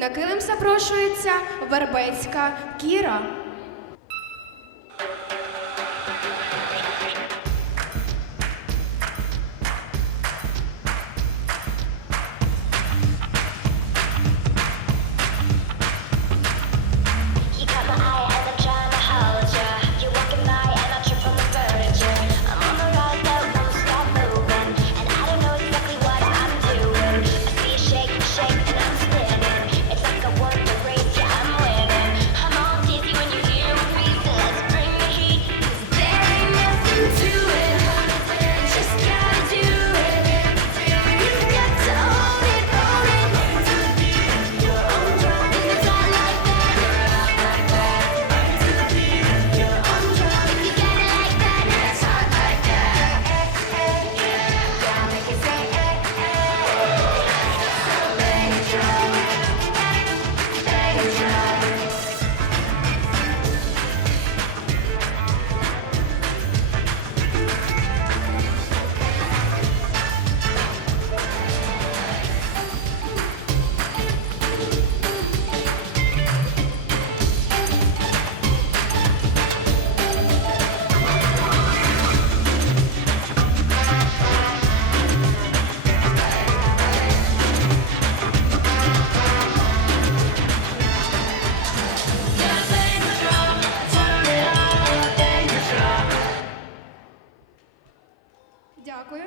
На килим запрошується Вербецька Кіра. Дякую.